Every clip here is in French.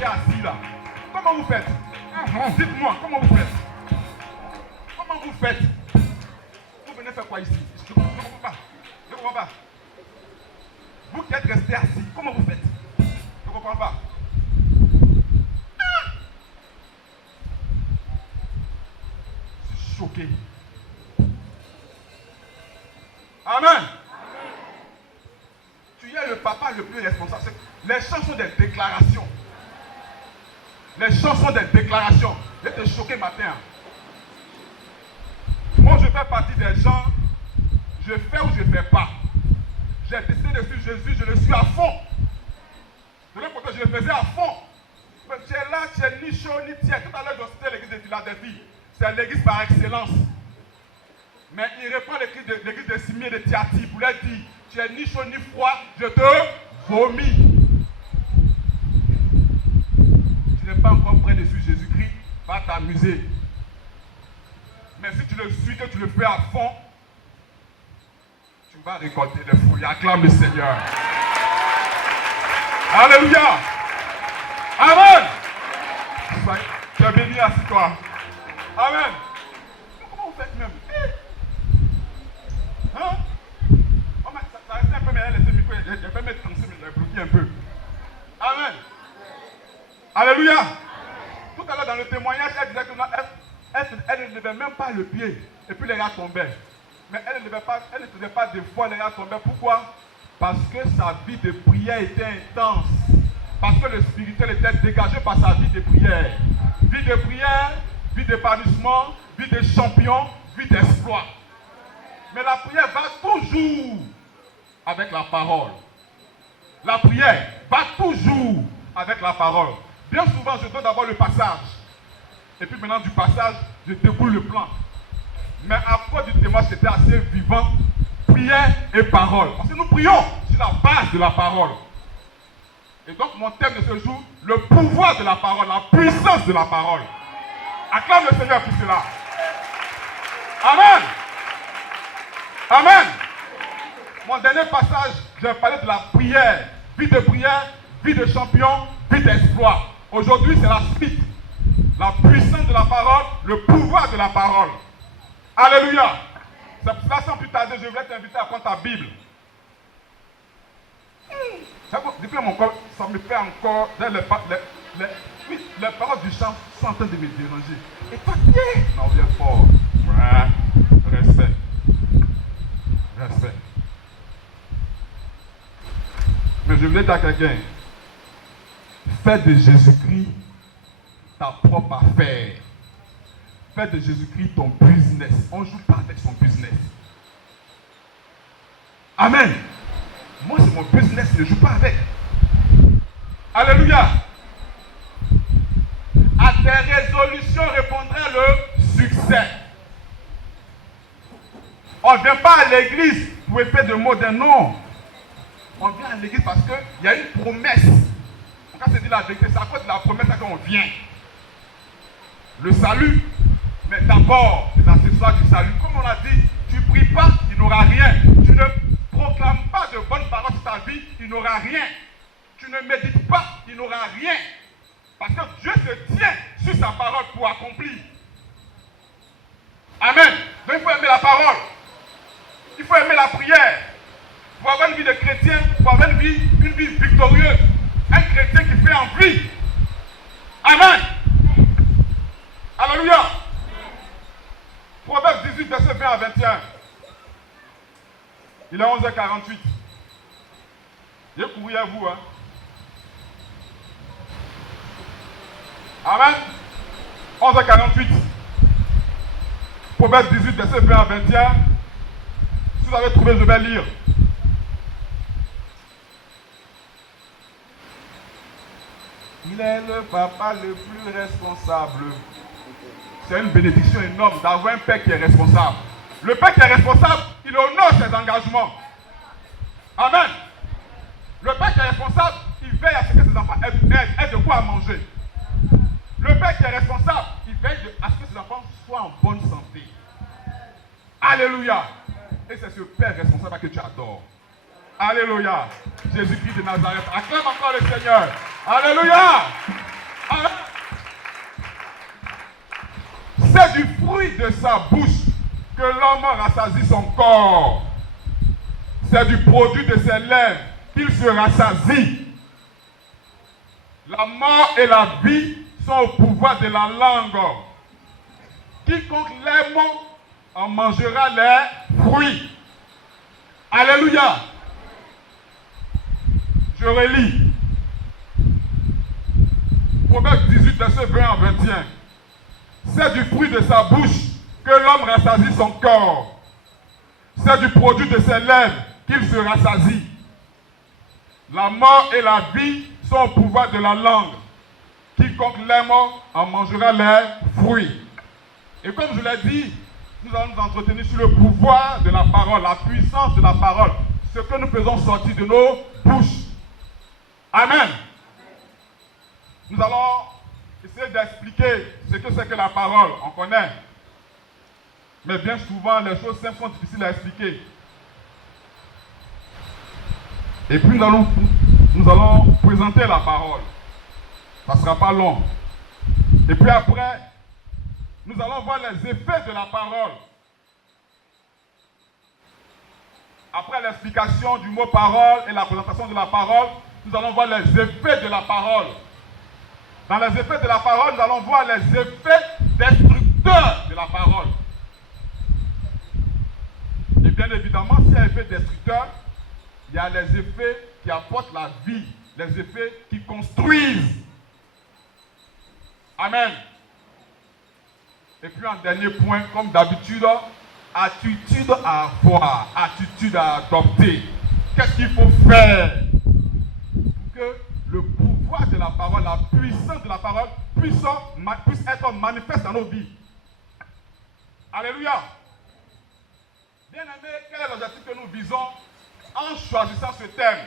restez assis là. Comment vous faites? Dites-moi, comment vous faites? Comment vous faites? Vous venez faire quoi ici? Je ne comprends pas. Je ne comprends pas. Vous qui êtes restés assis, comment vous faites? Je ne comprends pas. Je suis choqué. Amen. Tu es le papa le plus responsable. Les chants sont des déclarations. Les chants sont des déclarations. Je vais te choquer matin. Moi, je fais partie des gens, je fais ou je ne fais pas. J'ai décidé de suivre Jésus, je le suis à fond. De l'autre côté, je le faisais à fond. Mais tu es là, tu es ni chaud ni tiède. Tout à l'heure, je citais l'église de Philadelphie. C'est l'église par excellence. Mais il reprend l'église de Simée et de Thyatire pour leur dire, tu es ni chaud ni froid, je te vomis. Tu n'es pas encore prêt de suivre Jésus-Christ, va t'amuser. Mais si tu le suis, que tu le fais à fond, tu vas récolter des fruits. Acclame le Seigneur. Alléluia. Amen. Tu es béni, assis-toi. Amen. Comment vous faites même? Hein? Oh, mais ça restait un peu, mais elle laissait le micro. Je vais mettre comme ça, mais je vais bloquer un peu. Amen. Alléluia. Tout à l'heure dans le témoignage, elle disait que elle ne levait même pas le pied. Et puis les gars tombaient. Mais elle ne faisait pas de fois les gars tombaient. Pourquoi? Parce que sa vie de prière était intense. Parce que le spirituel était dégagé par sa vie de prière. Vie de prière, vie d'épanouissement, vie de champion, vie d'exploit. Mais la prière va toujours avec la parole. La prière va toujours avec la parole. Bien souvent, je donne d'abord le passage. Et puis maintenant, du passage, je découle le plan. Mais à cause du témoignage qui était assez vivant, prière et parole. Parce que nous prions sur la base de la parole. Et donc, mon thème de ce jour, le pouvoir de la parole, la puissance de la parole. Acclame le Seigneur pour cela. Amen. Amen. Mon dernier passage, j'ai parlé de la prière. Vie de champion, vie d'exploit. Aujourd'hui, c'est la suite. La puissance de la parole, le pouvoir de la parole. Alléluia. C'est pour cela, sans plus tarder, je voulais t'inviter à prendre ta Bible. Depuis mon corps, ça me fait encore. Les paroles du chant sont en train de me déranger. Et toi, non, viens fort. Ouais. Respect. Respect. Mais je voulais dire à quelqu'un, fais de Jésus-Christ ta propre affaire. Fais de Jésus-Christ ton business. On ne joue pas avec son business. Amen. Moi, c'est mon business, je ne joue pas avec. Alléluia. À tes résolutions répondra le succès. On ne vient pas à l'église pour effet de moderne, non. On vient à l'église parce qu'il y a une promesse. Quand c'est dit la vérité, c'est à cause de la promesse qu'on vient. Le salut, mais d'abord les accessoires du salut. Comme on l'a dit, tu ne pries pas, il n'aura rien. Tu ne proclames pas de bonnes paroles sur ta vie, il n'aura rien. Tu ne médites pas, il n'aura rien. Parce que Dieu se tient sur sa parole pour accomplir. Amen. Donc il faut aimer la parole. Il faut aimer la prière. Pour avoir une vie de chrétien, pour avoir une vie victorieuse. Un chrétien qui fait envie. Amen. Alléluia. Proverbe 18, verset 20 à 21. Il est 11h48. J'ai couru à vous. Hein. Amen. 11h48. Proverbe 18, verset 20 à 21. Si vous avez trouvé, je vais lire. Il est le papa le plus responsable. C'est une bénédiction énorme d'avoir un père qui est responsable. Le père qui est responsable, il honore ses engagements. Amen. Le père qui est responsable, il veille à ce que ses enfants aient de quoi à manger. Le père qui est responsable, il veille à ce que ses enfants soient en bonne santé. Alléluia. Et c'est ce père responsable que tu adores. Alléluia. Jésus-Christ de Nazareth. Acclame encore le Seigneur. Alléluia. du fruit de sa bouche que l'homme rassasie son corps. C'est du produit de ses lèvres qu'il se rassasie. La mort et la vie sont au pouvoir de la langue. Quiconque l'aime en mangera les fruits. Alléluia. Je relis. Proverbe 18, verset 20 à 21. C'est du fruit de sa bouche que l'homme rassasie son corps. C'est du produit de ses lèvres qu'il se rassasie. La mort et la vie sont au pouvoir de la langue. Quiconque l'aime en mangera les fruits. Et comme je l'ai dit, nous allons nous entretenir sur le pouvoir de la parole, la puissance de la parole, ce que nous faisons sortir de nos bouches. Amen. Nous allons essayer d'expliquer ce que c'est que la parole. On connaît. Mais bien souvent, les choses simples sont difficiles à expliquer. Et puis nous allons présenter la parole. Ça ne sera pas long. Et puis après, nous allons voir les effets de la parole. Après l'explication du mot parole et la présentation de la parole, nous allons voir les effets de la parole. Dans les effets de la parole, nous allons voir les effets destructeurs de la parole. Et bien évidemment, s'il y a un effet destructeur, il y a les effets qui apportent la vie, les effets qui construisent. Amen. Et puis en dernier point, comme d'habitude, attitude à avoir, attitude à adopter. Qu'est-ce qu'il faut faire pour que le pouvoir de la parole, la puissance de la parole puisse être manifeste dans nos vies? Alléluia. Bien aimé, quel est l'objectif que nous visons en choisissant ce thème?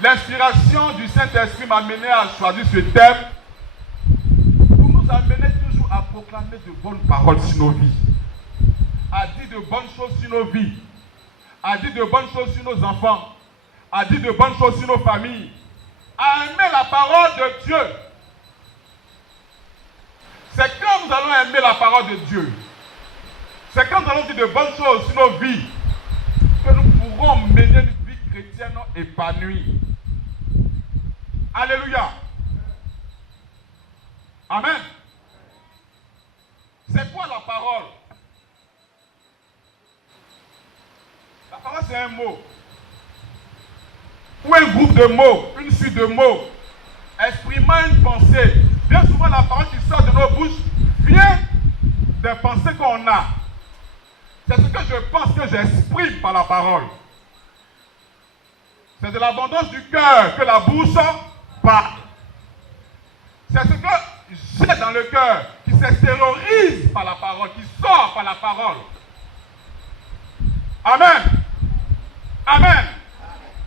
L'inspiration du Saint-Esprit m'a mené à choisir ce thème pour nous amener toujours à proclamer de bonnes paroles sur nos vies, à dire de bonnes choses sur nos vies, à dire de bonnes choses sur nos enfants, à dire de bonnes choses sur nos familles, à aimer la parole de Dieu. C'est quand nous allons aimer la parole de Dieu, c'est quand nous allons dire de bonnes choses sur nos vies, que nous pourrons mener une vie chrétienne épanouie. Alléluia. Amen. C'est quoi la parole? La parole, c'est un mot. Ou un groupe de mots, une suite de mots, exprimant une pensée. Bien souvent, la parole qui sort de nos bouches vient des pensées qu'on a. C'est ce que je pense que j'exprime par la parole. C'est de l'abondance du cœur que la bouche parle. C'est ce que j'ai dans le cœur qui s'extériorise par la parole, qui sort par la parole. Amen. Amen.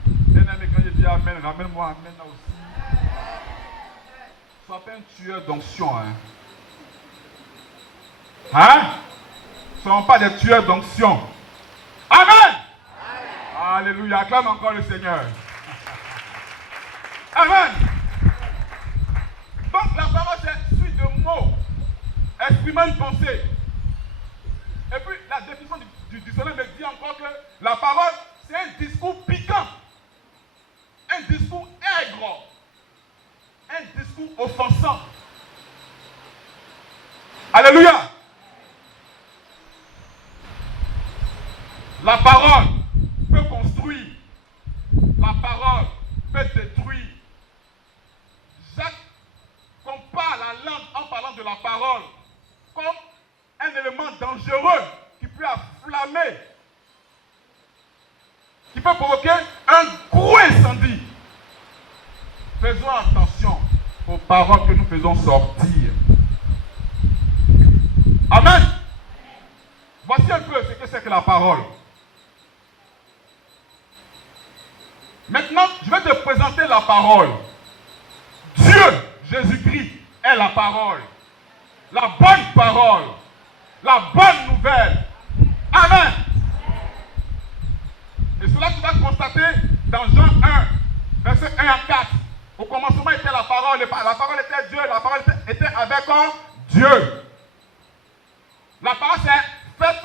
Bien-aimé, quand je dis Amen, ramène-moi Amen là aussi. Sois pas un tueur d'onction. Hein? Ne soyons pas des tueurs d'onction. Amen. Alléluia. Acclame encore le Seigneur. Amen. Donc la parole c'est une suite de mots exprimant une pensée. Et puis la définition du dictionnaire me dit encore que la parole c'est un discours piquant, un discours aigre, un discours offensant. Alléluia. La parole peut construire, la parole peut détruire. Jacques compare la langue en parlant de la parole comme un élément dangereux qui peut enflammer, qui peut provoquer un gros incendie. Faisons attention aux paroles que nous faisons sortir. Amen. Voici un peu ce que c'est que la parole. Maintenant, je vais te présenter la parole. Dieu, Jésus-Christ, est la parole. La bonne parole. La bonne nouvelle. Amen. Et cela, tu vas constater dans Jean 1, verset 1 à 4. Au commencement était la parole était Dieu, la parole était était avec Dieu. La parole s'est faite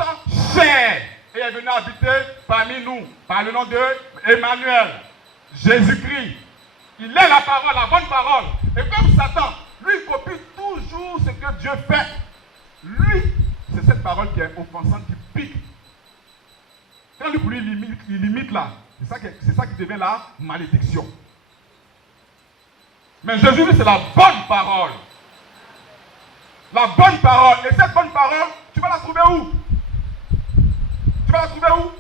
chair et est venue habiter parmi nous par le nom de Emmanuel, Jésus-Christ. Il est la parole, la bonne parole. Et comme Satan, lui, il copie toujours ce que Dieu fait. Lui, c'est cette parole qui est offensante, qui pique. Quand lui, pour lui, il limite là, c'est ça qui devient la malédiction. Mais Jésus, lui, c'est la bonne parole. La bonne parole. Et cette bonne parole, tu vas la trouver où? Tu vas la trouver où?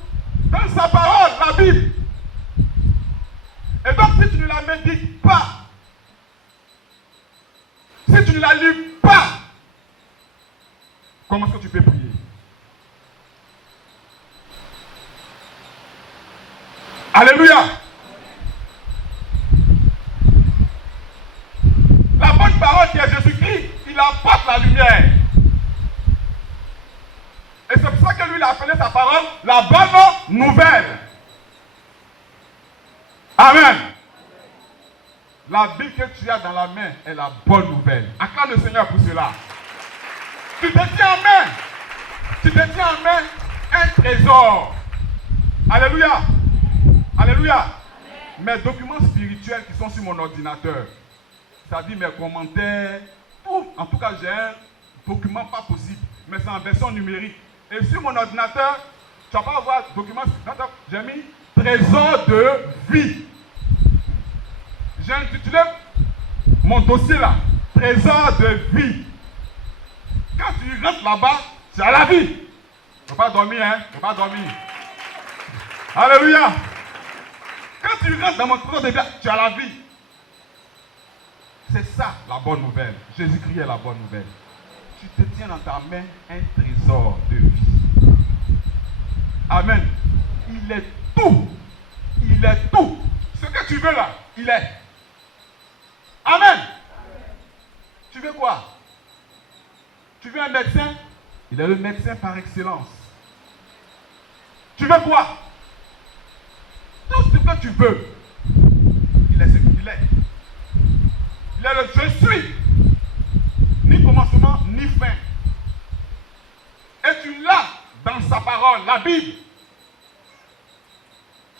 Dans sa parole, la Bible. Et donc, si tu ne la médites pas, si tu ne la lis pas, comment est-ce que tu peux prier? Alléluia. La bonne parole qui est Jésus-Christ, il apporte la lumière. Et c'est pour ça que lui, il a appelé sa parole la bonne nouvelle. Amen. La Bible que tu as dans la main est la bonne nouvelle. Acclame le Seigneur pour cela. Tu te tiens en main. Tu te tiens en main un trésor. Alléluia. Alléluia. Mes documents spirituels qui sont sur mon ordinateur, c'est-à-dire mes commentaires, tout. En tout cas, j'ai un document pas possible, mais c'est en version numérique. Et sur mon ordinateur, tu vas pas avoir document spirituel. J'ai mis trésor de vie. J'ai intitulé mon dossier là, trésor de vie. Quand tu rentres là-bas, tu as la vie. Il ne faut pas dormir, hein? Il ne faut pas dormir. Alléluia. Quand tu rentres dans mon trésor de vie, tu as la vie. C'est ça la bonne nouvelle. Jésus-Christ est la bonne nouvelle. Tu te tiens dans ta main un trésor de vie. Amen. Il est tout. Il est tout. Ce que tu veux là, il est. Amen. Tu veux quoi? Tu veux un médecin? Il est le médecin par excellence. Tu veux quoi? Tout ce que tu veux. Il est ce qu'il est. Il est le je suis. Ni commencement, ni fin. Et tu l'as dans sa parole, la Bible.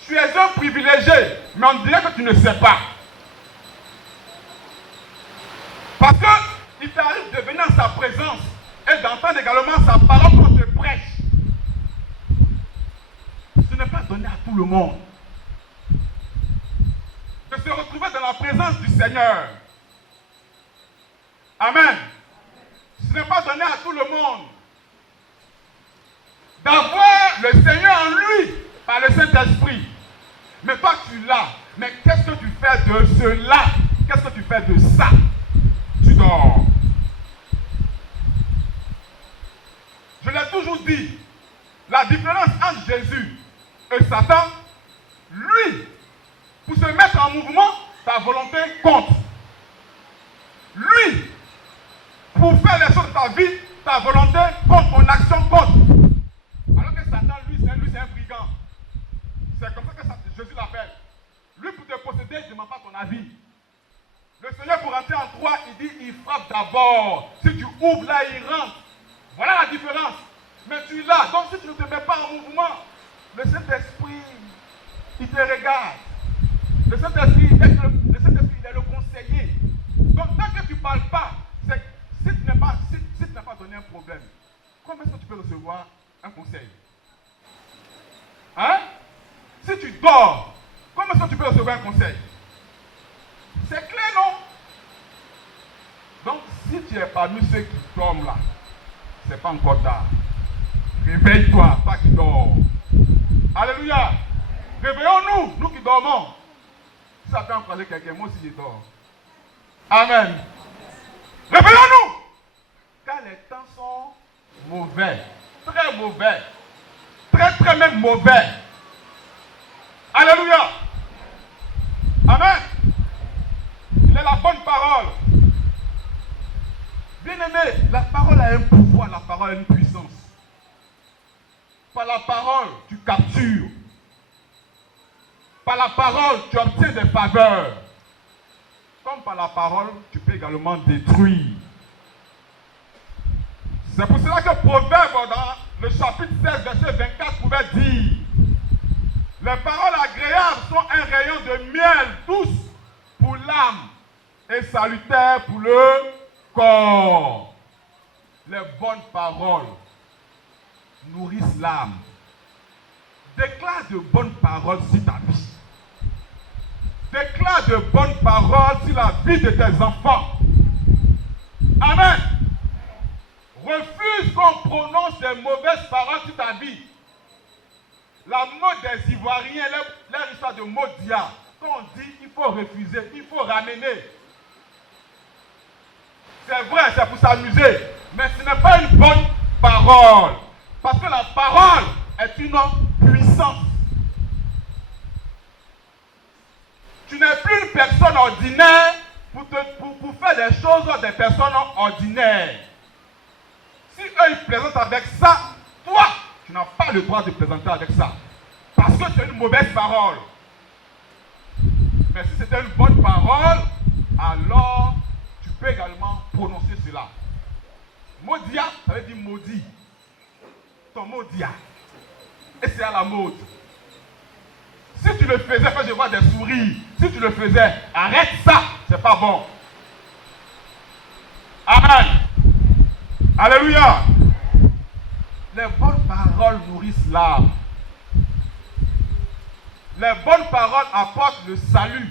Tu es un privilégié, mais on dirait que tu ne sais pas. Parce qu'il t'arrive de venir en sa présence et d'entendre également sa parole qu'on te prêche. Ce n'est pas donné à tout le monde de se retrouver dans la présence du Seigneur. Amen. Ce n'est pas donné à tout le monde d'avoir le Seigneur en lui par le Saint-Esprit. Mais toi tu l'as. Mais qu'est-ce que tu fais de cela? Qu'est-ce que tu fais de ça? Tu dors. Je l'ai toujours dit, la différence entre Jésus et Satan, lui, pour se mettre en mouvement, ta volonté compte. Lui, pour faire les choses de ta vie, ta volonté compte, ton action compte. Alors que Satan, lui, c'est un brigand. C'est comme ça que Jésus l'appelle. Lui, pour te posséder, il ne demande pas ton avis. Le Seigneur, pour rentrer en toi, il dit, il frappe d'abord. Si tu ouvres là, il rentre. Voilà la différence. Mais tu l'as. Donc, si tu ne te mets pas en mouvement, le Saint-Esprit, il te regarde. Le Saint-Esprit, il est le conseiller. Donc, tant que tu ne parles pas, c'est si tu n'as pas donné un problème, comment est-ce que tu peux recevoir un conseil? Hein? Si tu dors, comment est-ce que tu peux recevoir un conseil? C'est clair, non? Donc, si tu es parmi ceux qui dorment là, c'est pas encore tard. Réveille-toi, toi qui dors. Alléluia. Réveillons-nous, nous qui dormons. Si ça peut encourager quelqu'un, moi aussi je dors. Amen. Réveillons-nous. Car les temps sont mauvais. Très mauvais. Très, très même mauvais. Alléluia. Amen. Il est la bonne parole. Bien-aimé, la parole a un pouvoir, la parole a une puissance. Par la parole, tu captures. Par la parole, tu obtiens des faveurs. Comme par la parole, tu peux également détruire. C'est pour cela que Proverbe dans le chapitre 16, verset 24 pouvait dire: les paroles agréables sont un rayon de miel douce pour l'âme et salutaire pour le corps. Les bonnes paroles nourrissent l'âme. Déclare de bonnes paroles sur ta vie. Déclare de bonnes paroles sur la vie de tes enfants. Amen. Refuse qu'on prononce des mauvaises paroles sur ta vie. La mode des Ivoiriens, leur histoire de Modia, quand on dit il faut refuser, il faut ramener. C'est vrai, c'est pour s'amuser, mais ce n'est pas une bonne parole. Parce que la parole est une puissance. Tu n'es plus une personne ordinaire pour faire des choses des personnes ordinaires. Si eux ils plaisantent avec ça, toi, tu n'as pas le droit de plaisanter avec ça. Parce que c'est une mauvaise parole. Mais si c'était une bonne parole, alors tu peux également prononcer cela. Modia, ça veut dire maudit. Ton modia. Et c'est à la mode. Si tu le faisais, quand je vois des sourires, si tu le faisais, arrête ça, c'est pas bon. Amen. Alléluia. Les bonnes paroles nourrissent l'âme. Les bonnes paroles apportent le salut.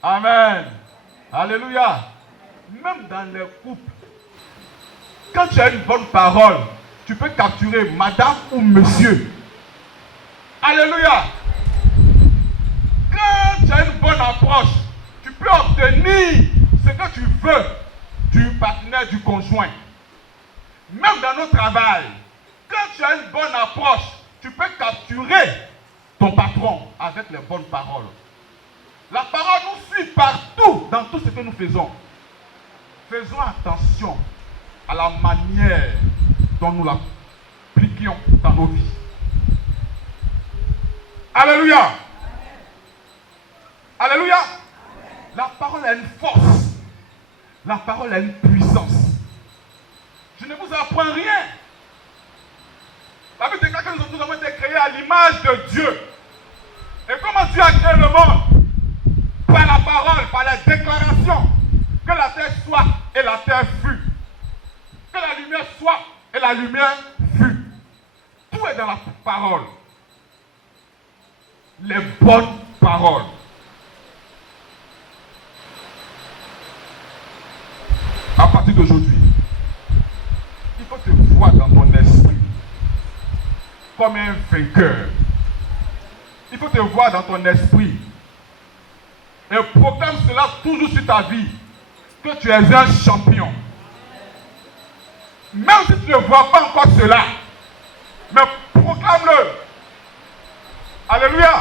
Amen. Alléluia. Même dans les couples, quand tu as une bonne parole, tu peux capturer madame ou monsieur. Alléluia. Quand tu as une bonne approche, tu peux obtenir ce que tu veux du partenaire, du conjoint. Même dans notre travail, quand tu as une bonne approche, tu peux capturer ton patron avec les bonnes paroles. La parole nous suit partout, dans tout ce que nous faisons. Faisons attention à la manière dont nous l'appliquions dans nos vies. Alléluia. Alléluia. La parole a une force. La parole a une puissance. Je ne vous apprends rien. La Bible déclare que nous avons été créés à l'image de Dieu. Et comment Dieu a créé le monde? Par la parole, par la déclaration. Que la terre soit et la terre fut. Que la lumière soit et la lumière fut. Tout est dans la parole. Les bonnes paroles. À partir d'aujourd'hui, il faut te voir dans ton esprit comme un vainqueur. Il faut te voir dans ton esprit et proclame cela toujours sur ta vie, que tu es un champion. Même si tu ne vois pas encore cela, mais proclame-le. Alléluia.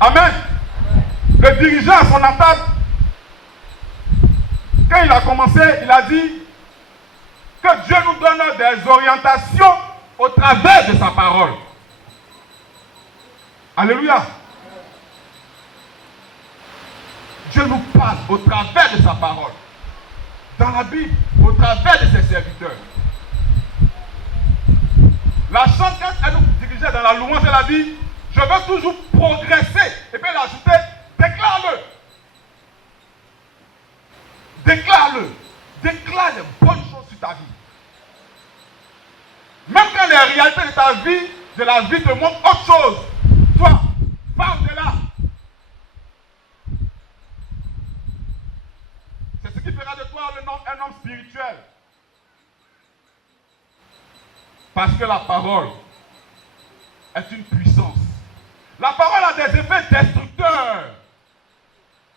Amen. Le dirigeant à son table, quand il a commencé, il a dit que Dieu nous donne des orientations au travers de sa parole. Alléluia. Dieu nous parle au travers de sa parole. Dans la Bible, au travers de ses serviteurs. La chanteuse, elle nous dirigeait dans la louange, elle a dit: je veux toujours progresser. Et puis elle a ajouté: déclare-le. Déclare-le. Déclare les bonnes choses sur ta vie. Même quand les réalités de ta vie, de la vie te montrent autre chose, toi, parle de là. C'est ce qui fera de toi un homme spirituel. Parce que la parole est une puissance. La parole a des effets destructeurs.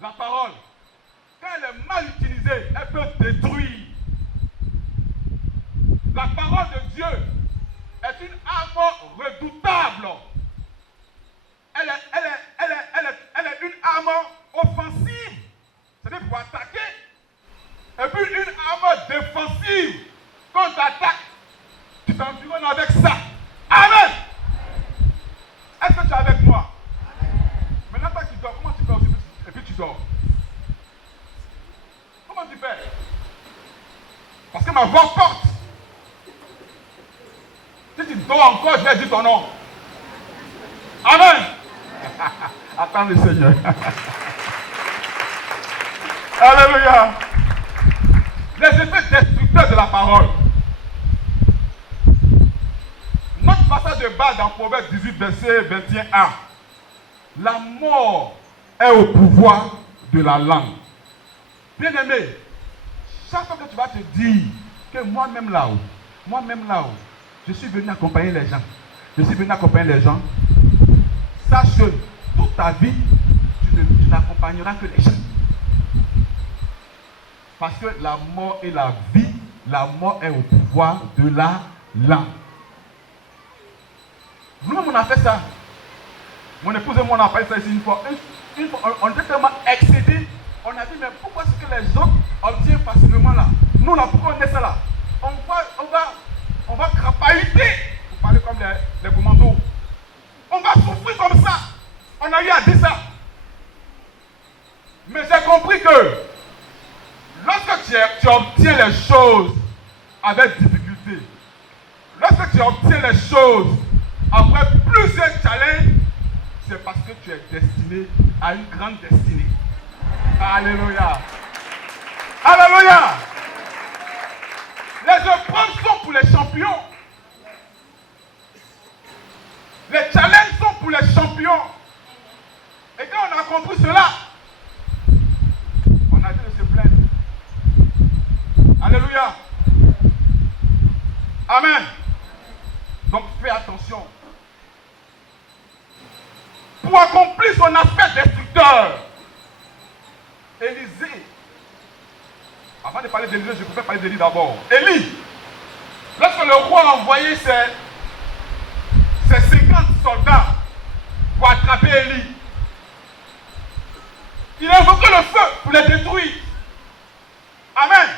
La parole, quand elle est mal utilisée, elle peut détruire. La parole de Dieu est une arme redoutable. Elle est une arme offensive. C'est-à-dire pour attaquer. Et puis une arme défensive. Quand tu attaques, tu t'environnes avec ça. Amen. Est-ce que tu es avec moi? Maintenant, toi qui dors, comment tu fais aussi? Et puis tu dors. Comment tu fais? Parce que ma voix porte. Toi encore, je vais dire ton nom. Amen. Attends le Seigneur. Alléluia. Les effets destructeurs de la parole. Notre passage de base dans Proverbe 18, verset 21a. La mort est au pouvoir de la langue. Bien-aimé, chaque fois que tu vas te dire que moi-même là-haut, je suis venu accompagner les gens. Sache que toute ta vie, tu n'accompagneras que les gens. Parce que la mort et la vie, la mort est au pouvoir de la langue. Nous-mêmes, on a fait ça. Mon épouse et moi, on a fait ça ici une fois. On était tellement excédés. On a dit, mais pourquoi est-ce que les autres obtiennent facilement là? Nous, là, pourquoi on est ça là? On va crapahuter. Vous parlez comme les commandos. On va souffrir comme ça. On a eu à dire ça. Mais j'ai compris que lorsque tu obtiens les choses avec difficulté, lorsque tu obtiens les choses après plusieurs challenges, c'est parce que tu es destiné à une grande destinée. Alléluia. Alléluia. Les épreuves sont pour les champions. Les challenges sont pour les champions. Et quand on a compris cela, on a dit de se plaindre. Alléluia. Amen. Donc fais attention. Pour accomplir son aspect destructeur, Élisée, avant de parler d'Élisée, je pouvais parler d'Élie d'abord. Élie, lorsque le roi a envoyé ses 50 soldats pour attraper Élie, il a invoqué le feu pour les détruire. Amen.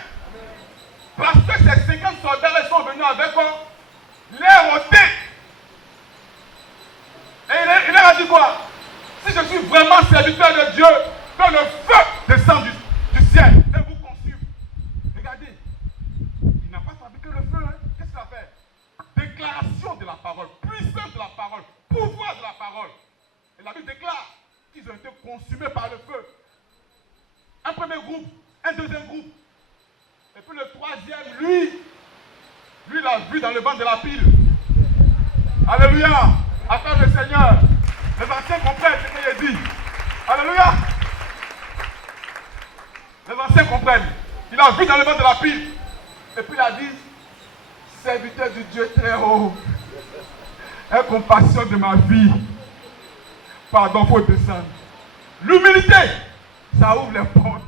Parce que ces 50 soldats sont venus avec l'air ôté. Et il leur a dit quoi? Si je suis vraiment serviteur de Dieu, que le feu descend du ciel et vous consume. Regardez, il n'a pas fabriqué le feu. Hein? Qu'est-ce qu'il a fait? Déclaration de la parole, puissance de la parole, pouvoir de la parole. Et la Bible déclare qu'ils ont été consumés par le feu. Un premier groupe, un deuxième groupe. Et puis le troisième, lui l'a vu dans le ventre de la pile. Alléluia. Attends le Seigneur. Les anciens comprennent ce qu'il dit. Alléluia. Les anciens comprennent. Il a vu dans le ventre de la pile. Et puis il a dit, serviteur du Dieu très haut, aie compassion de ma vie. Pardon, il faut descendre. L'humilité, ça ouvre les portes.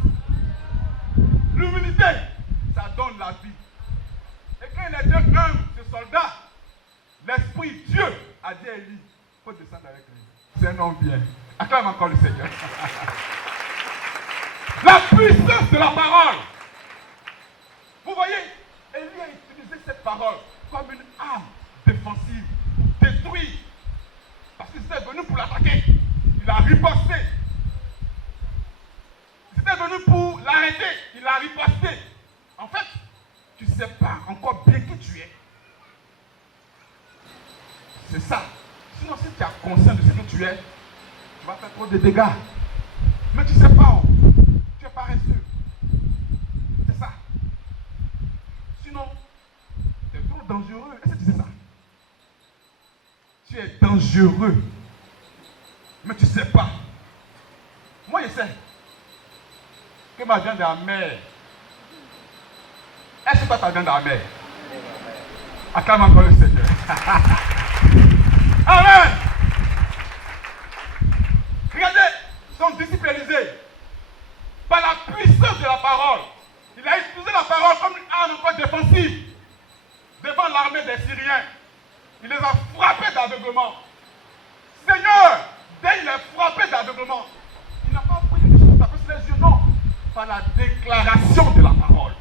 L'humilité, ça donne la vie. Et quand il était humble, ce soldat, l'Esprit Dieu a dit à Élie, il faut descendre avec lui. C'est un homme bien. Acclame encore le Seigneur. La puissance de la parole. Vous voyez, Élie a utilisé cette parole comme une arme défensive pour détruire. Parce qu'il était venu pour l'attaquer. Il a riposté. Il était venu pour l'arrêter. Il a riposté. En fait, tu ne sais pas encore bien qui tu es. C'est ça. Sinon, si tu as conscience de ce que tu es, tu vas faire trop de dégâts. Mais tu ne sais pas. Tu es paresseux. C'est ça. Sinon, tu es trop dangereux. Est-ce que tu sais ça? Tu es dangereux. Mais tu ne sais pas. Moi, je sais que ma viande est amère. Est-ce que toi, ta viande est amère? Acclame encore le Seigneur. Amen. Regardez, son disciple Élisée, par la puissance de la parole, il a utilisé la parole comme une arme encore défensive devant l'armée des Syriens. Il les a frappés d'aveuglement. Seigneur, dès qu'il les frappé d'aveuglement, il n'a pas pris quelque chose tapé sur les yeux, non. Par la déclaration de la parole.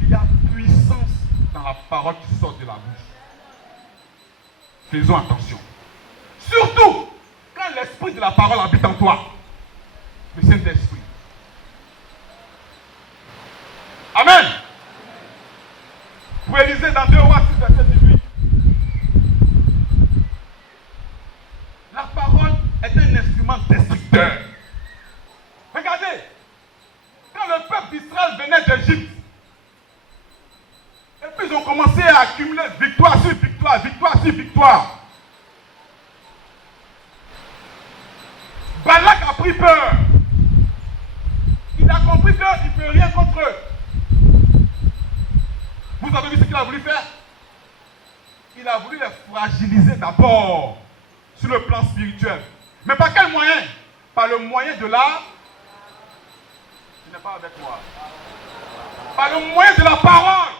Il y a puissance dans la parole qui sort de la bouche. Faisons attention. Surtout quand l'esprit de la parole habite en toi. Le Saint-Esprit. Amen. Pour Élisée dans 2 Rois 6, verset 18. l'histoire. Balak a pris peur. Il a compris qu'il ne peut rien contre eux. Vous avez vu ce qu'il a voulu faire? Il a voulu les fragiliser d'abord sur le plan spirituel. Mais par quel moyen? Par le moyen de la... Tu n'es pas avec moi. Par le moyen de la parole.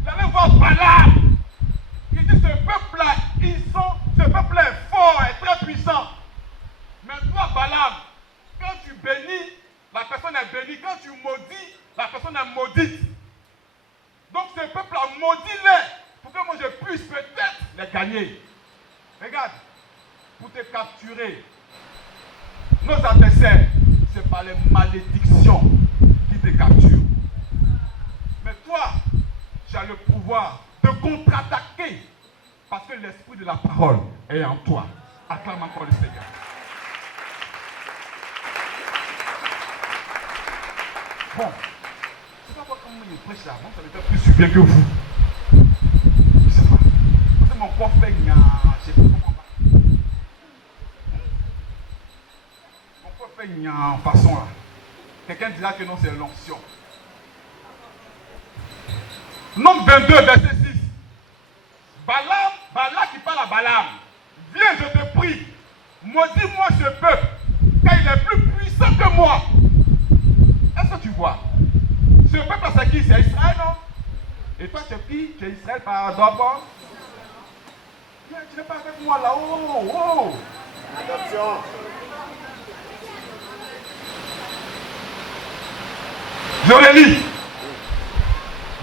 Vous allez voir Balaam. Il dit ce peuple-là, ce peuple est fort et très puissant. Mais toi, Balaam, quand tu bénis, la personne est bénie. Quand tu maudis, la personne est maudite. Donc ce peuple a maudit-les pour que moi je puisse peut-être les gagner. Regarde, pour te capturer, nos adversaires, c'est par les malédictions qui te capturent. Mais toi, tu as le pouvoir de contre-attaquer parce que l'esprit de la parole est en toi. Acclame encore le Seigneur. Bon, c'est pas quoi comme il prêche là, moi ça me fait plus super que vous. Je sais pas. Parce que mon corps fait gna, je sais pas comment pas. Mon corps fait gna en façon là. Quelqu'un dira que non, c'est l'onction. Nombre 22, verset 6. Balak qui parle à Balaam. Viens, je te prie, maudis-moi ce peuple, car il est plus puissant que moi. Est-ce que tu vois? Ce peuple, c'est qui? C'est Israël, non? Et toi, tu es qui? Tu es Israël par d'abord? Viens, tu n'es pas avec moi là. Oh! Attention. Je le lis.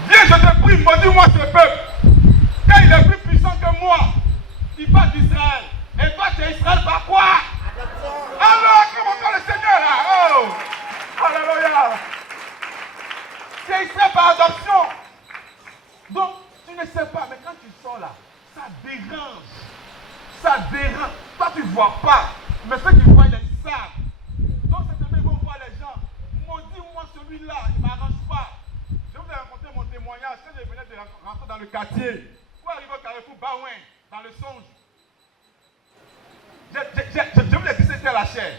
Viens, je te prie, maudis-moi ce peuple, car il est plus puissant que moi. Il parle d'Israël. Et toi, tu es Israël par quoi? Alors, comment on le Seigneur là? Oh! Alléluia! Tu es Israël par adoption. Donc, tu ne sais pas, mais quand tu sors là, ça dérange. Ça dérange. Toi, tu ne vois pas. Mais ceux qui voient, ils savent. Donc, cette semaine, ils vont voir les gens. Maudis-moi celui-là, il ne m'arrange pas. Je vous ai raconté mon témoignage quand je venais de rentrer dans le quartier. Pour arriver au Carrefour Baouin, dans le songe. Je vous l'ai dit, c'était la chair.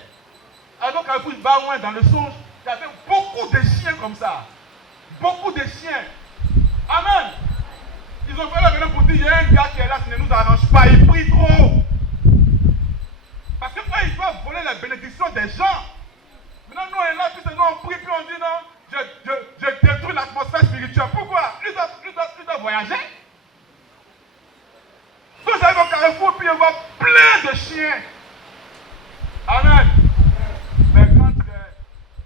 Arrivé au Carrefour Baouin, dans le songe, il y avait beaucoup de chiens comme ça. Beaucoup de chiens. Amen. Ils ont fait la venue pour dire, il y a un gars qui est là, ça ne nous arrange pas, il prie trop. Parce que quand ils doivent voler la bénédiction des gens, maintenant nous on est là, puis nous on prie, puis on dit non, je détruis l'atmosphère spirituelle. Pourquoi? Ils doivent voyager. Donc j'arrive au Carrefour, puis on voit plein de chiens. Amen. Mais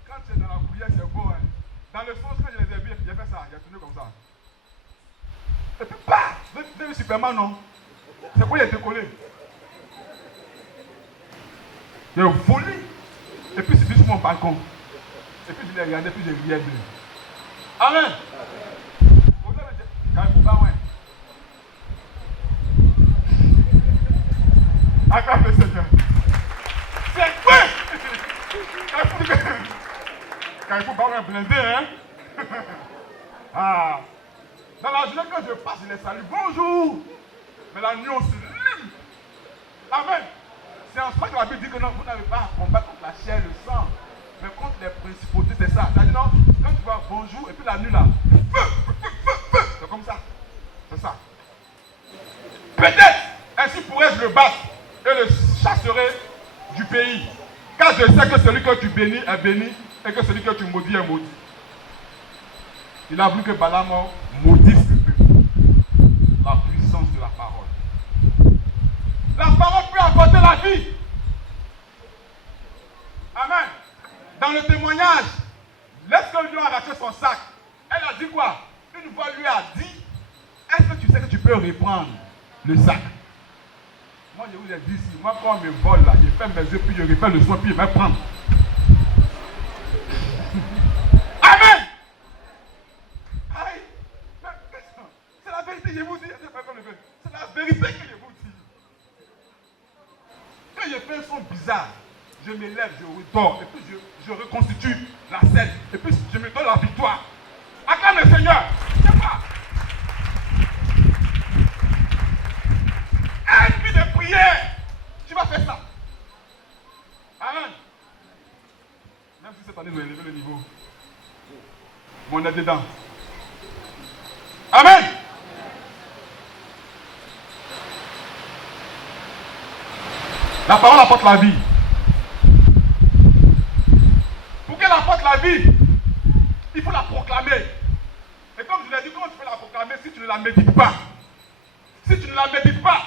quand c'est dans la prière, c'est beau. Hein. Dans le sens, quand je les ai vus, j'ai fait ça, j'ai tourné comme ça. Et puis, bah, le Superman, non. C'est quoi, il a décollé. Il a volé. Et puis, c'est sur mon balcon. Et puis, je l'ai regardé, puis j'ai rié d'eux. Amen. Carrefour, bah, ouais. Acclame le Seigneur. C'est quoi? Carrefour, bah, ouais, blindé, hein. Ah. Dans la journée, quand je passe, je les salue. Bonjour. Mais la nuit, on se lime. Amen. C'est en soi que la Bible dit que non, vous n'avez pas à combattre contre la chair et le sang, mais contre les principautés, c'est ça. C'est-à-dire, non, quand tu vois bonjour, et puis la nuit, là, feu. C'est comme ça. C'est ça. Peut-être, ainsi pourrais-je le battre et le chasserai du pays. Car je sais que celui que tu bénis est béni et que celui que tu maudis est maudit. Il a voulu que Balaam maudisse le peuple. La puissance de la parole. La parole peut apporter la vie. Amen. Dans le témoignage, lorsque lui a arraché son sac, elle a dit quoi? Une voix lui a dit, est-ce que tu sais que tu peux reprendre le sac? Moi je vous ai dit ici, moi quand on me vole là, je ferme mes yeux, puis je refais le soin, puis je vais prendre. Amen. Aïe. C'est la vérité, je vous dis. C'est la vérité que je vous dis. Quand je fais un son bizarre, je me lève, je redors, et puis je reconstitue la scène, et puis je me donne la victoire. Acclame le Seigneur. Je sais pas. prière, tu vas faire ça. Amen. Même si cette année nous élevons le niveau, mais on est dedans. Amen. La parole apporte la vie. Pour qu'elle apporte la vie, il faut la proclamer. Et comme je l'ai dit, comment tu peux la proclamer si tu ne la médites pas? Si tu ne la médites pas,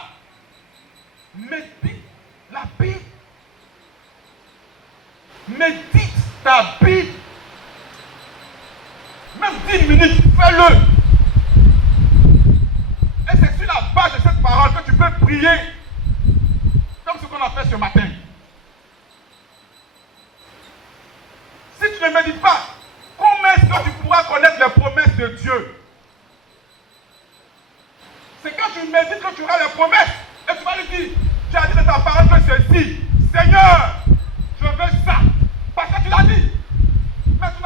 médite la Bible. Médite ta Bible. Même 10 minutes, fais-le. Et c'est sur la base de cette parole que tu peux prier. Comme ce qu'on a fait ce matin. Si tu ne médites pas, comment est-ce que tu pourras connaître les promesses de Dieu? C'est quand tu médites que tu auras les promesses. Et tu vas lui dire, tu as dit dans ta parole que ceci, Seigneur, je veux ça. Parce que tu l'as dit. Mais tu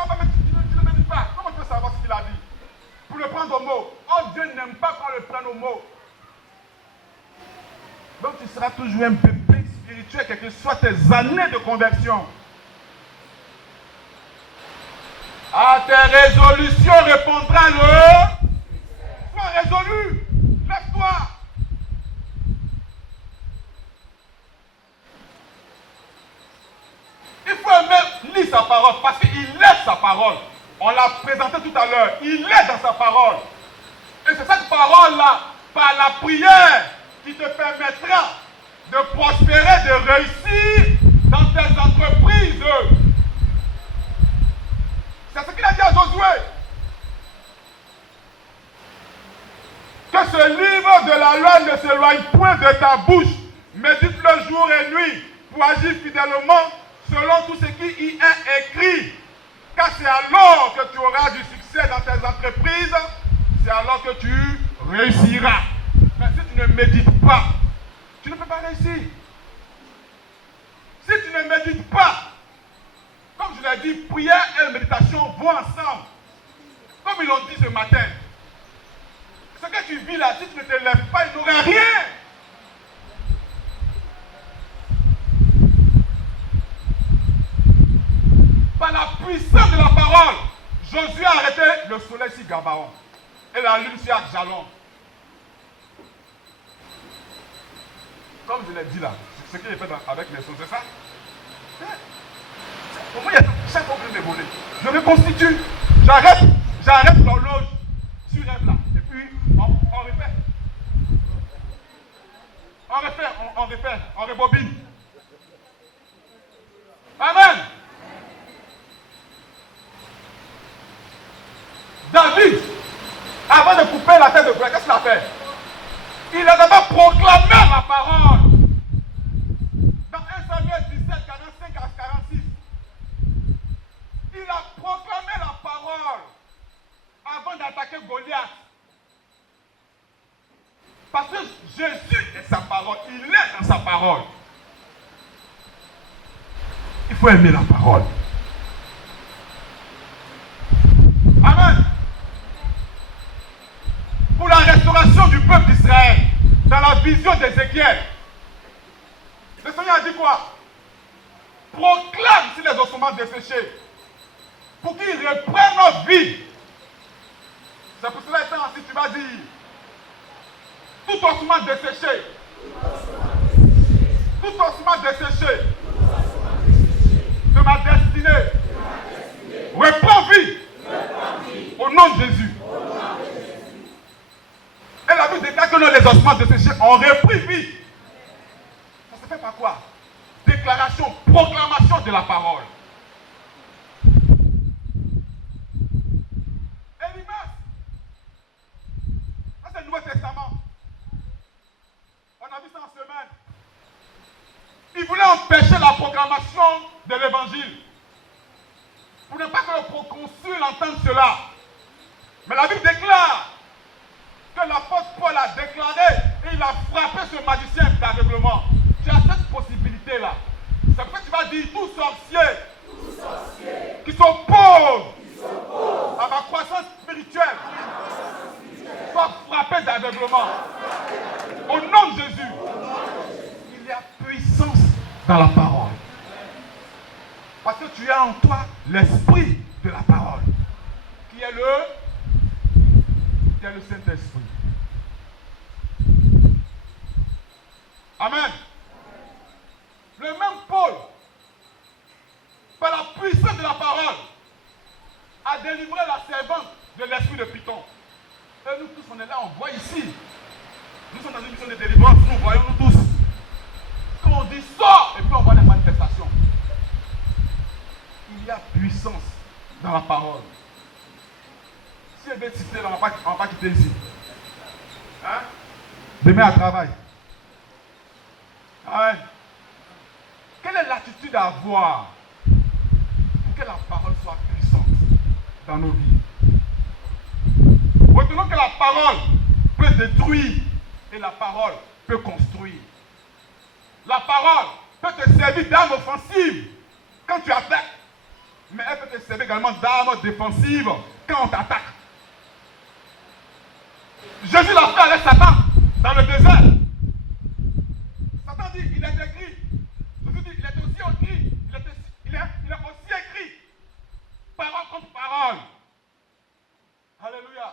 ne médites pas. Comment tu peux savoir ce qu'il a dit? Pour le prendre au mot. Oh, Dieu n'aime pas qu'on le prenne au mot. Donc tu seras toujours un bébé spirituel, quelles que soient tes années de conversion. À tes résolutions répondra le. Sois résolu. Lève-toi. Il faut aimer lire sa parole parce qu'il est sa parole. On l'a présenté tout à l'heure. Il est dans sa parole. Et c'est cette parole-là, par la prière, qui te permettra de prospérer, de réussir dans tes entreprises. C'est ce qu'il a dit à Josué. Que ce livre de la loi ne s'éloigne point de ta bouche. Médite-le jour et nuit pour agir fidèlement selon tout ce qui y est écrit. Car c'est alors que tu auras du succès dans tes entreprises. C'est alors que tu réussiras. Mais si tu ne médites pas, tu ne peux pas réussir. Si tu ne médites pas, comme je l'ai dit, prière et méditation vont ensemble. Comme ils l'ont dit ce matin. Ce que tu vis là, si tu ne te lèves pas, il n'y aura rien. Par la puissance de la parole, Josué a arrêté le soleil sur Gabaon et la lune sur Jalon. Comme je l'ai dit là, ce qu'il est fait avec les choses, c'est ça? Pour moi, il y a chaque fois que je voler. Je me constitue, j'arrête l'horloge sur rêve là. Et puis, on refait. On rebobine. Amen. David, avant de couper la tête de Goliath, qu'est-ce qu'il a fait? Il a d'abord proclamé la parole. Dans 1 Samuel 17, 45 à 46. Il a proclamé la parole avant d'attaquer Goliath. Parce que Jésus est sa parole. Il est dans sa parole. Il faut aimer la parole. Amen. Pour la restauration du peuple d'Israël, dans la vision d'Ézéchiel, le Seigneur a dit quoi? Proclame sur les ossements desséchés, pour qu'ils reprennent notre vie. C'est pour cela que ainsi tu vas dire, tout ossement desséché, tout ossement desséché de ma destinée, reprends vie au nom de Jésus. Et la Bible déclare que les ossements desséchés ont repris vie. Ça se fait par quoi? Déclaration, proclamation de la parole. Élimas, ça c'est le Nouveau Testament. On a vu ça en semaine. Il voulait empêcher la proclamation de l'évangile. Pour ne pas que le proconsul entende cela. Mais la Bible déclare que l'apôtre Paul a déclaré et il a frappé ce magicien d'aveuglement. Tu as cette possibilité-là. C'est pour ça que tu vas dire tout sorcier qui s'oppose à ma croissance spirituelle soit frappé d'aveuglement. Au nom de Jésus. dans la parole. Parce que tu as en toi l'esprit de la parole, qui est le Saint-Esprit. Amen. Le même Paul, par la puissance de la parole, a délivré la servante de l'esprit de Python. Et nous tous, on est là, on voit ici. Nous sommes dans une mission de délivrance, nous voyons nous tous. Quand on dit sort, et puis on voit les manifestations. Il y a puissance dans la parole. Si elle veut citer, on ne va pas quitter ici. Hein? Demain à travail. Hein? Quelle est l'attitude à avoir pour que la parole soit puissante dans nos vies? Retenons que la parole peut détruire et la parole peut construire. La parole peut te servir d'arme offensive quand tu attaques, mais elle peut te servir également d'arme défensive quand on t'attaque. Jésus l'a fait avec Satan dans le désert. Satan dit, il est écrit. Jésus dit, il est aussi écrit. Il est aussi écrit. Parole contre parole. Alléluia.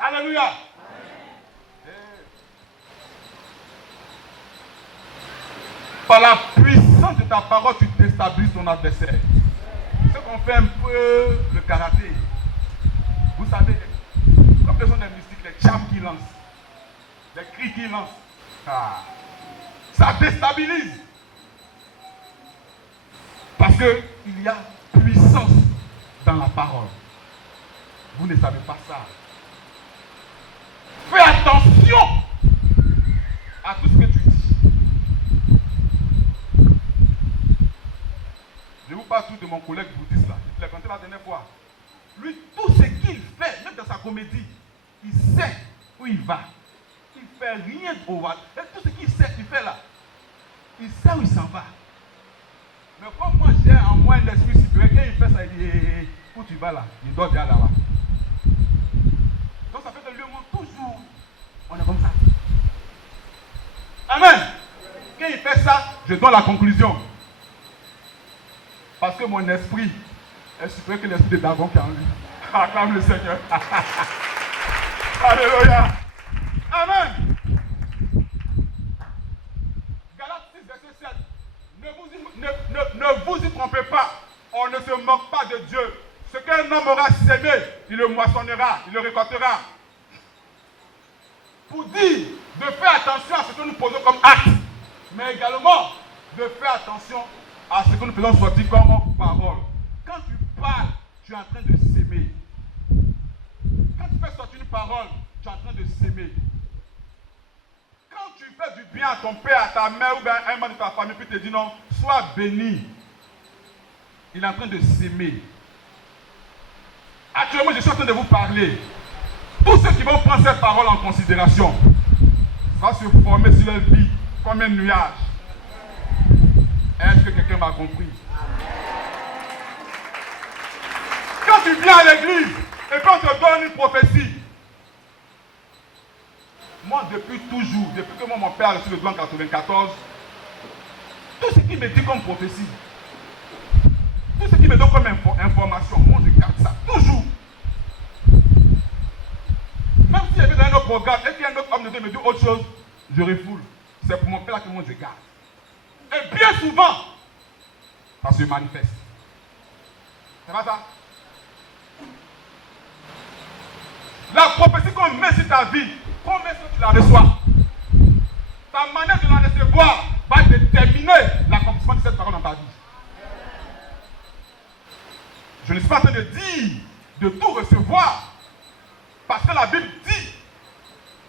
Alléluia. Par la puissance de ta parole, tu déstabilises ton adversaire. Ce qu'on fait un peu le karaté. Vous savez, comme ce sont des mystiques, les chams qui lancent, les cris qui lancent. Ça déstabilise. Parce qu'il y a puissance dans la parole. Vous ne savez pas ça. Fais attention à tout ce que tu dis. Je vous parle tout de mon collègue bouddhiste là. Je l'ai conté la dernière fois. Lui, tout ce qu'il fait, même dans sa comédie, il sait où il va. Il ne fait rien au hasard. Et tout ce qu'il sait qu'il fait là, il sait où il s'en va. Mais comme moi j'ai en moi un esprit supérieur, quand il fait ça, il dit hey, où tu vas là? Il doit bien là-bas. Donc ça fait de lui, moi, toujours, on est comme ça. Amen. Quand il fait ça, je donne la conclusion. Parce que mon esprit est supérieur que l'esprit de Dagon qui est en lui. Acclame le Seigneur. Alléluia. Amen. Galates 6, verset 7. Ne vous y trompez pas. On ne se moque pas de Dieu. Ce qu'un homme aura sémé, il le moissonnera, il le récoltera. Pour dire de faire attention à ce que nous posons comme acte, mais également de faire attention à ce que nous faisons sortir comme parole. Quand tu parles, tu es en train de s'aimer. Quand tu fais sortir une parole, tu es en train de s'aimer. Quand tu fais du bien à ton père, à ta mère ou bien à un membre de ta famille, puis tu te dis non, sois béni. Il est en train de s'aimer. Actuellement, je suis en train de vous parler. Tous ceux qui vont prendre cette parole en considération, ça va se former sur leur vie comme un nuage. Est-ce que quelqu'un m'a compris? Quand tu viens à l'église et quand on te donne une prophétie, moi depuis toujours, depuis que mon père a reçu le don en 1994, tout ce qu'il me dit comme prophétie, tout ce qu'il me donne comme information, moi je garde ça, toujours. Même s'il y avait dans un autre programme et qu'il y a un autre homme de Dieu me dit autre chose, je refoule. C'est pour mon père que moi je garde. Et bien souvent, ça se manifeste. C'est pas ça? La prophétie qu'on met sur ta vie, combien est-ce que tu la reçois? Ta manière de la recevoir va déterminer l'accomplissement de cette parole dans ta vie. Je ne suis pas en train de dire de tout recevoir, parce que la Bible dit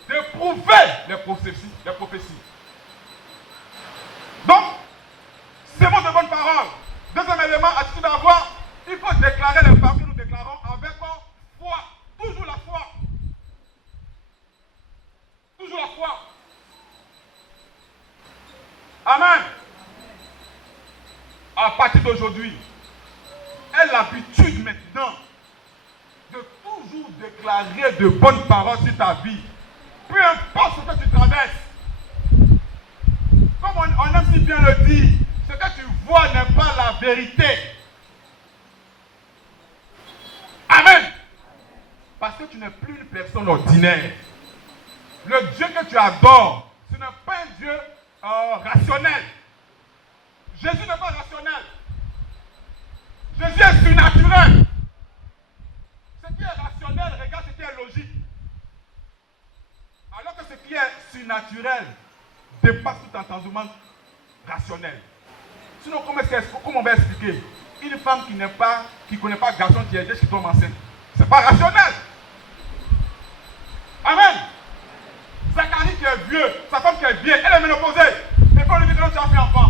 d'éprouver les prophéties. Donc, c'est mon de bonne parole. Deuxième élément, attitude à avoir, il faut déclarer les paroles que nous déclarons avec foi. Toujours la foi. Toujours la foi. Amen. À partir d'aujourd'hui, aie l'habitude maintenant de toujours déclarer de bonnes paroles sur ta vie. Peu importe ce que tu traverses. Comme on aime si bien le dire, ce que tu vois n'est pas la vérité. Amen. Parce que tu n'es plus une personne ordinaire. Le Dieu que tu adores, ce n'est pas un Dieu rationnel. Jésus n'est pas rationnel. Jésus est surnaturel. Ce qui est rationnel, regarde ce qui est logique. Alors que ce qui est surnaturel dépasse tout entendement rationnel. Sinon, comment on va expliquer? Une femme qui ne connaît pas garçon qui est qui tombe enceinte. C'est pas rationnel. Amen. Zacharie qui est vieux, sa femme qui est vieille, elle est ménopausée. Mais quand on lui dit que tu as fait enfant,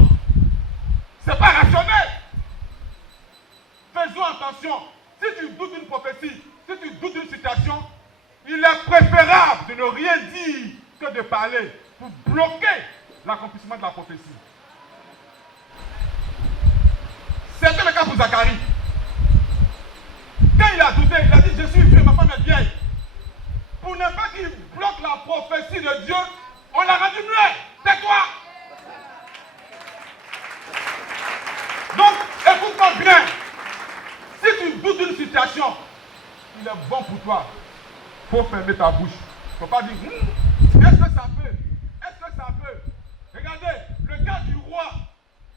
c'est pas rationnel. Faisons attention. Si tu doutes d'une prophétie, si tu doutes d'une situation, il est préférable de ne rien dire que de parler pour bloquer l'accomplissement de la prophétie. C'était le cas pour Zacharie. Quand il a douté, il a dit je suis vieux, ma femme est vieille. Pour ne pas qu'il bloque la prophétie de Dieu, on l'a rendu muet. Tais-toi. Donc, écoute-moi bien. Si tu doutes d'une situation, il est bon pour toi. Il faut fermer ta bouche. Il ne faut pas dire est-ce que ça peut? Est-ce que ça peut? Regardez, le cas du roi,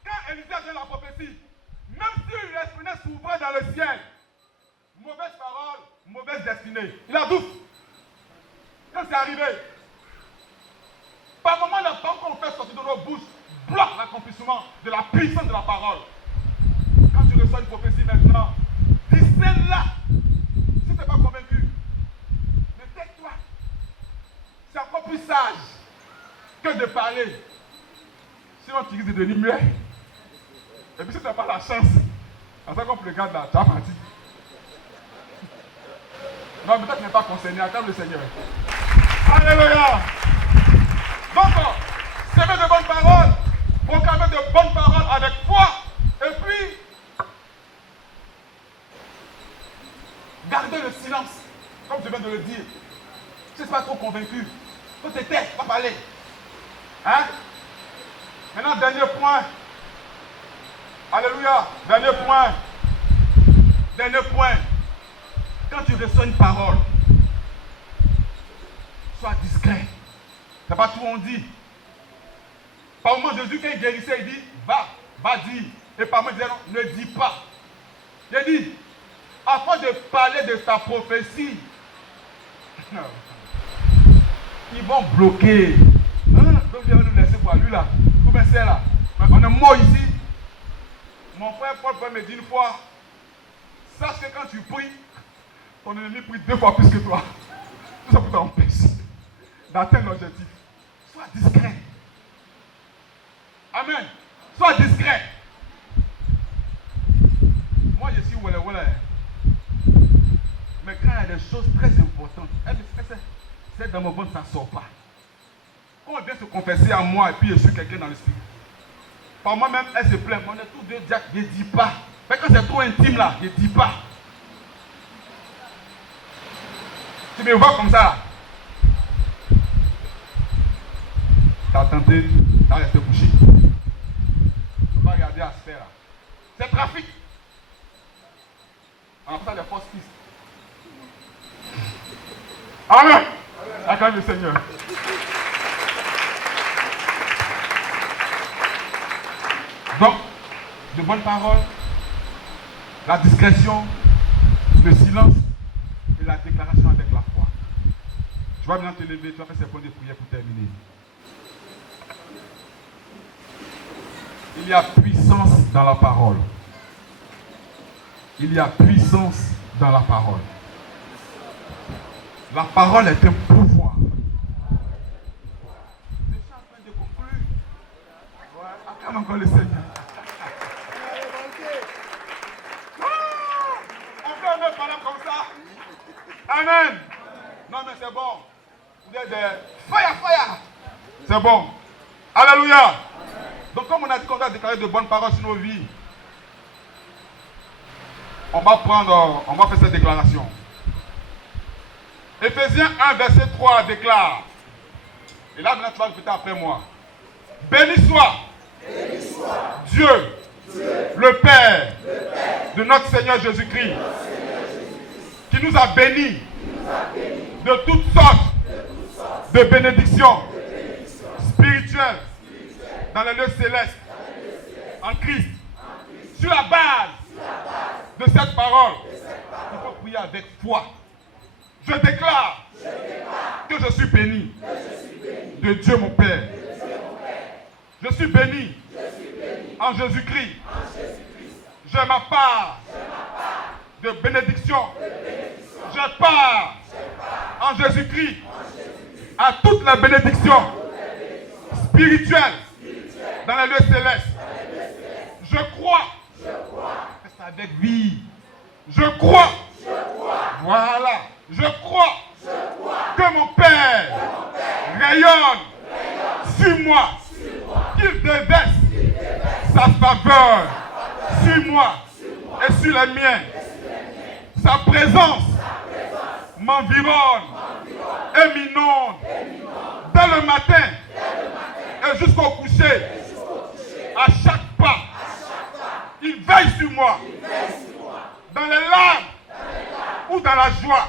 quand Élisée a donné la prophétie, même si les fenêtres s'ouvraient dans le ciel, mauvaise parole, mauvaise destinée. Il a douté. Quand c'est arrivé, par moment, la parole qu'on fait sortir de nos bouches bloque l'accomplissement de la puissance de la parole. Quand tu reçois une prophétie maintenant, discerne-la. Si tu n'es pas convaincu, mais tais-toi. C'est encore plus sage que de parler. Sinon, tu risques de devenir muet. Et puis, si tu n'as pas la chance, en ça qu'on te regarde là, tu as parti. Non, mais toi, tu n'es pas concerné. Acclame le Seigneur. Alléluia. Donc, semer de bonnes paroles, proclamer de bonnes paroles avec foi, et puis garder le silence, comme je viens de le dire. Si tu n'es pas trop convaincu, faut te taire, pas parler. Hein? Maintenant, dernier point. Alléluia. Dernier point. Dernier point. Quand tu reçois une parole, sois discret. C'est pas tout on dit. Par moment, Jésus, quand il guérissait, il dit, va dire. Et par moment, il disait, non, ne dis pas. Il dit, afin de parler de ta prophétie, ils vont bloquer. Donc, il va nous laisser voir lui là. Comment c'est là? On est mort ici. Mon frère Paul me dit une fois, sache que quand tu pries, ton ennemi prie 2 fois plus que toi. Tout ça pour t'empêcher d'atteindre l'objectif. Sois discret. Amen. Sois discret. Moi, je suis voilà. Mais quand il y a des choses très importantes, c'est dans mon ventre, ça ne sort pas. Quand on vient se confesser à moi et puis je suis quelqu'un dans l'esprit, par moi-même, elle se plaint. On est tous deux diacres, je ne dis pas. Mais quand c'est trop intime là, je ne dis pas. Tu me vois comme ça. Tu as tenté, tu as resté couché. Tu ne peux pas regarder à ce faire là. C'est trafic. On appelle ça les fausses pistes. Amen. Acclame le Seigneur. Donc, de bonnes paroles, la discrétion, le silence et la déclaration avec la foi. Tu vas maintenant te lever, tu vas faire ces points de prière pour terminer. Il y a puissance dans la parole. Il y a puissance dans la parole. La parole est un pouvoir. Je suis en train de conclure. Acclame encore le Seigneur. On peut me parler comme ça. Amen. Non mais c'est bon. Vous êtes des fire. C'est bon. Alléluia. Donc comme on a dit qu'on doit déclarer de bonnes paroles sur nos vies, on va faire cette déclaration. Éphésiens 1, verset 3 déclare, et là maintenant tu vas répéter après moi. Béni soit Dieu, le Père de notre Seigneur Jésus-Christ, qui nous a bénis de toutes sortes de bénédictions spirituelles dans les lieux célestes en Christ. Sur la base de cette parole, il faut prier avec foi. Je déclare que je suis béni de Dieu mon Père. Je suis béni en Jésus-Christ. J'ai ma part de bénédiction. Je pars en Jésus-Christ à toutes les bénédictions spirituelles dans les lieux célestes. Je crois que c'est avec vie. Je crois. Voilà. Je crois que mon Père rayonne sur moi. Qu'il déverse sa faveur sur moi et sur les miens. Sa présence m'environne et m'inonde dès le matin et jusqu'au coucher. À chaque pas, il veille sur moi. Dans les larmes ou dans la joie.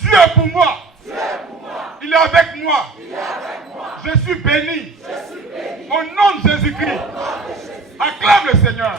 Dieu est pour moi. Il est avec moi. Je suis béni. Au nom de Jésus-Christ. Acclame le Seigneur.